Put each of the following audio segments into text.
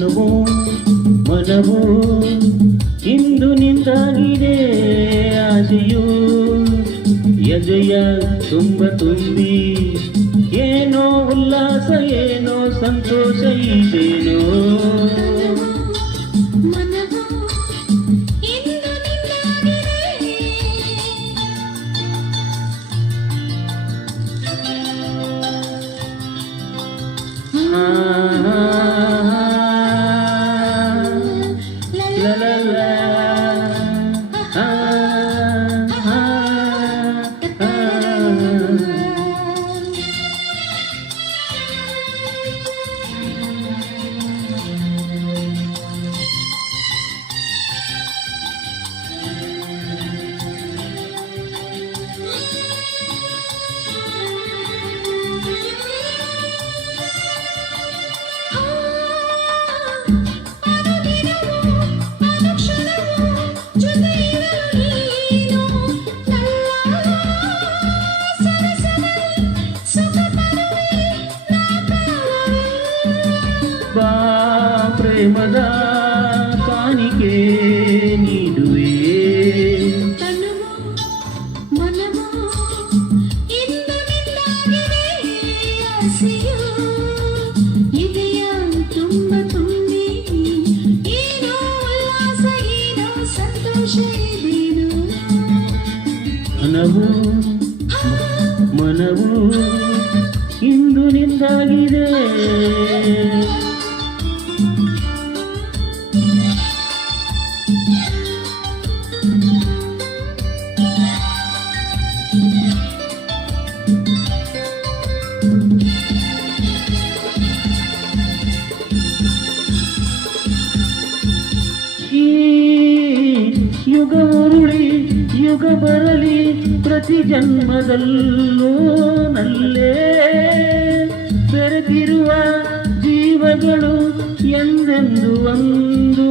ತನುವು ಮನವು ಇಂದು ನಿಂತಾಗಿದೆ ಆಸೆಯು ಎದೆಯ ತುಂಬಿ ಏನೋ ಉಲ್ಲಾಸ ಏನೋ ಸಂತೋಷ ಇದೇನೋ ಬಾ ಪ್ರೇಮದ ಕಾಣಿಕೆ ನೀಡುವೆ ಇದೆಯ ತುಂಬಿ ಏನೋ ಉಲ್ಲಾಸ ಏನೋ ಸಂತೋಷ ಇದೇನು ಮನವು ಇಂದು ನಿಂದಾಗಿದೆ ಈ ಯುಗ ಉರುಳಿ ಯುಗ ಬರಲಿ ಪ್ರತಿ ಜನ್ಮದಲ್ಲೂ ನಲ್ಲೇ ಬೆರೆತಿರುವ ಜೀವಗಳು ಎಂದೆಂದು ಒಂದು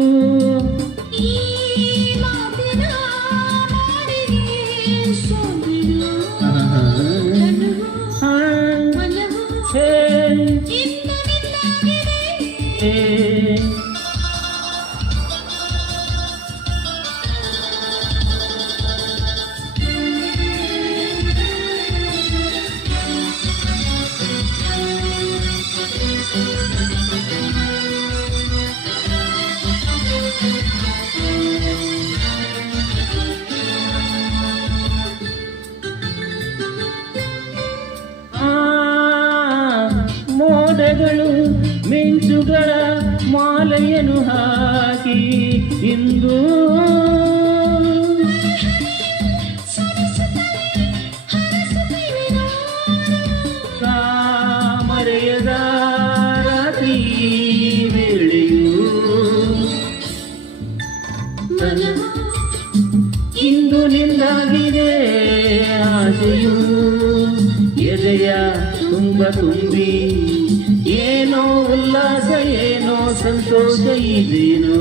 ಈ ಮಾತಿನ ಮಾರಿಗೆ ಸೋಗಿರು ಮನವು ಹೇ ಇಂದು ನಿಂತಾಗಿದೆ ಹೇ ಮೋಡಗಳು ಮಿಂಚುಗಳ ಮಾಲೆಯನ್ನು ಹಾಕಿ ಇಂದು ಮರೆಯದ ರಾತ್ರಿ ವೇಳೆಯು ಇಂದು ನಿಂದಾಗಿದೆ ಆಸೆಯು ಎದೆಯ ತುಂಬಿ ಏನೋ ಉಲ್ಲಾಸ ಏನೋ ಸಂತೋಷ ಇದೇನೋ